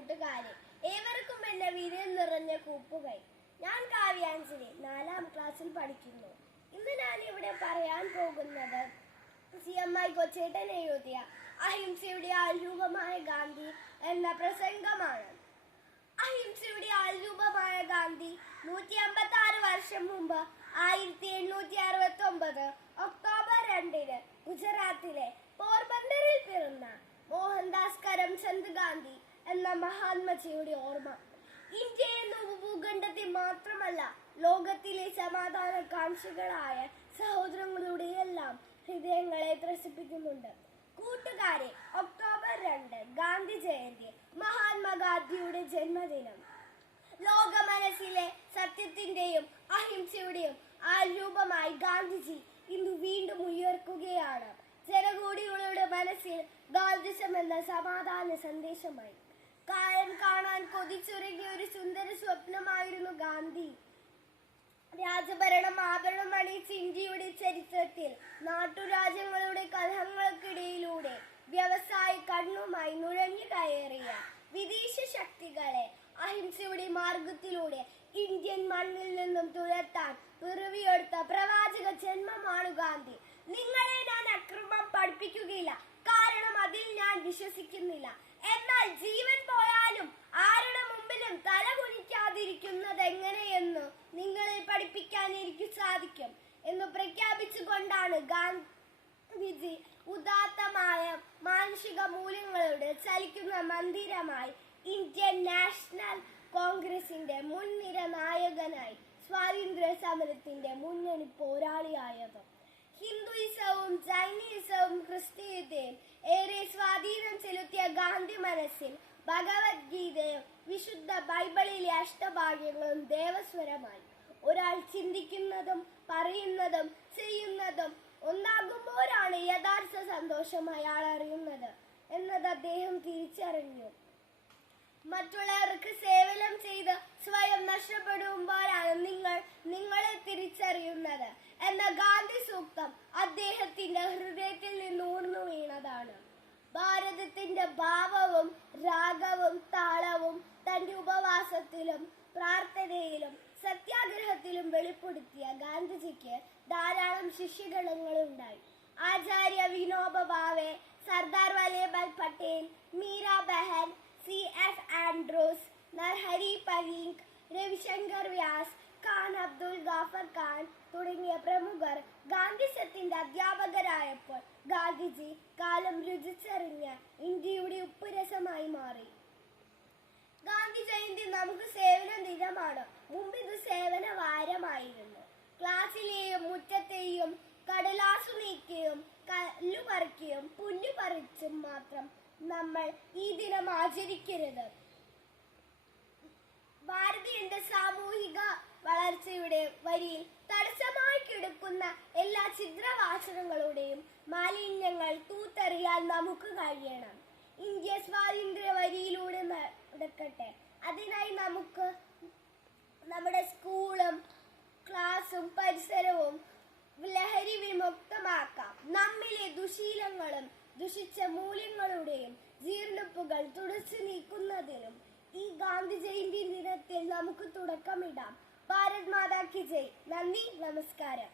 കൂട്ടുകാരെ, ഏവർക്കും എന്റെ വിരൽ നിറഞ്ഞ കൂപ്പുകൈ. ഞാൻ കാവ്യാഞ്ജലി 4ാം ക്ലാസ്സിൽ പഠിക്കുന്നു. ഇന്ന് ഞാൻ ഇവിടെ പറയാൻ പോകുന്നത് CMI കൊച്ചേട്ടൻ എഴുതിയ അഹിംസയുടെ ആൾരൂപമായ ഗാന്ധി എന്ന പ്രസംഗമാണ്. അഹിംസയുടെ ആൾരൂപമായ ഗാന്ധി 156 വർഷം മുമ്പ് 1869 ഒക്ടോബർ 2 ഗുജറാത്തിലെ പോർബന്ദറിൽ പിറന്ന മോഹൻദാസ് കരംചന്ദ് ഗാന്ധി എന്ന മഹാത്മജിയുടെ ഓർമ്മ ഇന്ത്യ എന്ന ഭൂഖണ്ഡത്തെ മാത്രമല്ല, ലോകത്തിലെ സമാധാനകാംക്ഷികളായ സഹോദരങ്ങളുടെ എല്ലാം ഹൃദയങ്ങളെ ത്രസിപ്പിക്കുന്നുണ്ട്. കൂട്ടുകാരെ, ഒക്ടോബർ 2 ഗാന്ധി ജയന്തി, മഹാത്മാഗാന്ധിയുടെ ജന്മദിനം. ലോക മനസ്സിലെ സത്യത്തിന്റെയും അഹിംസയുടെയും ആൾരൂപമായി ഗാന്ധിജി ഇന്ന് വീണ്ടും ഉയർക്കുകയാണ്. ജനകോടികളുടെ മനസ്സിൽ ഗാന്ധിസം എന്ന സമാധാന സന്ദേശമായി. കാലം കാണാൻ കൊതിച്ചുറങ്ങിയ ഒരു സുന്ദര സ്വപ്നമായിരുന്നു ഗാന്ധി. രാജഭരണം ആഭരണം അണിയിച്ച ഇന്ത്യയുടെ ചരിത്രത്തിൽ നാട്ടുരാജ്യങ്ങളുടെ കലഹങ്ങൾക്കിടയിലൂടെ വ്യവസായ കണ്ണുമായി നുഴഞ്ഞു കയറിയ വിദേശ ശക്തികളെ അഹിംസയുടെ മാർഗത്തിലൂടെ ഇന്ത്യൻ മണ്ണിൽ നിന്നും തുരത്താൻ പിറവിയെടുത്ത പ്രവാചക ജന്മമാണ് ഗാന്ധി. നിങ്ങളെ ഞാൻ അക്രമം പഠിപ്പിക്കുകയില്ല, കാരണം അതിൽ ഞാൻ വിശ്വസിക്കുന്നില്ല. എന്നാൽ ജീവൻ പോയാലും ആരുടെ മുമ്പിലും തല കുനിക്കാതിരിക്കുന്നത് എങ്ങനെയെന്ന് നിങ്ങളെ പഠിപ്പിക്കാൻ എനിക്ക് സാധിക്കും എന്ന് പ്രഖ്യാപിച്ചുകൊണ്ടാണ് ഗാന്ധിജി ഉദാത്തമായ മാനുഷിക മൂല്യങ്ങളുടെ ചലിക്കുന്ന മന്ദിരമായി ഇന്ത്യൻ നാഷണൽ കോൺഗ്രസിന്റെ മുൻനിര നായകനായി സ്വാതന്ത്ര്യ സമരത്തിന്റെ മുന്നണി പോരാളിയായത്. ഹിന്ദുയിസവും ജൈനിസവും ക്രിസ്തീയതയും ഏറെ സ്വാധീനം ചെലുത്തിയ ഗാന്ധി മനസ്സിൽ ഭഗവത്ഗീതയും വിശുദ്ധ ബൈബിളിലെ അഷ്ടഭാഗ്യങ്ങളും ദേവസ്വരമായി. ഒരാൾ ചിന്തിക്കുന്നതും പറയുന്നതും ചെയ്യുന്നതും ഒന്നാകുമ്പോഴാണ് യഥാർത്ഥ സന്തോഷം അയാൾ അറിയുന്നത് എന്നത് അദ്ദേഹം തിരിച്ചറിഞ്ഞു. മറ്റുള്ളവർക്ക് സേവനം ചെയ്ത് സ്വയം നഷ്ടപ്പെടുമ്പോഴാണ് നിങ്ങൾ നിങ്ങളെ തിരിച്ചറിയുന്നത് എന്ന ഗാന്ധി സൂക്തം അദ്ദേഹത്തിന്റെ ഹൃദയത്തിൽ നിന്ന് ഊർന്നു വീണതാണ്. ഭാരതത്തിന്റെ ഭാവവും രാഗവും താളവും തന്റെ ഉപവാസത്തിലും പ്രാർത്ഥനയിലും സത്യാഗ്രഹത്തിലും വെളിപ്പെടുത്തിയ ഗാന്ധിജിക്ക് ധാരാളം ശിഷ്യഗണങ്ങളുണ്ടായി. ആചാര്യ വിനോബ ഭാവെ, സർദാർ വല്ലഭായ് പട്ടേൽ, മീര ബഹൻ, CF ആൻഡ്രൂസ്, നർഹരി പരീഖ്, രവിശങ്കർ വ്യാസ്, ഖാൻ അബ്ദുൽ ഗാഫർ ഖാൻ തുടങ്ങിയ പ്രമുഖർ ഗാന്ധിസത്തിന്റെ അധ്യാപകരായപ്പോൾ ഗാന്ധിജി കാലം രുചിച്ചറിഞ്ഞ ഇന്ത്യയുടെ ഉപ്പുരസമായി മാറി. ഗാന്ധി ജയന്തി നമുക്ക് സേവന ദിനമാണ്. മുമ്പ് ഇത് സേവന വാരമായിരുന്നു. ക്ലാസ്സിലെയും മുറ്റത്തെയും കടലാസു നീക്കിയും കല്ലു പറിക്കുകയും പുല്ലു പറിച്ചും മാത്രം നമ്മൾ ഈ ദിനം ആചരിക്കരുത്. ഭാരതീയന്റെ സാമൂഹിക വളർച്ചയുടെ വരിയിൽ തടസ്സമായി കിടക്കുന്ന എല്ലാ ഛിദ്രവാസനകളുടെയും മാലിന്യങ്ങൾ തൂത്തെറിയാൻ നമുക്ക് കഴിയണം. ഇന്ത്യ സ്വാതന്ത്ര്യ വരിയിലൂടെ നടക്കട്ടെ. അതിനായി നമുക്ക് നമ്മുടെ സ്കൂളും ക്ലാസും പരിസരവും ലഹരി വിമുക്തമാക്കാം. നമ്മിലെ ദുശീലങ്ങളും ദുഷിച്ച മൂല്യങ്ങളുടെയും ജീർണിപ്പുകൾ തുടച്ചു നീക്കുന്നതിനും ഈ ഗാന്ധി ജയന്തി ദിനത്തിൽ നമുക്ക് തുടക്കമിടാം. ഭാരത് മാതാ കി ജയ്. നന്ദി, നമസ്കാരം.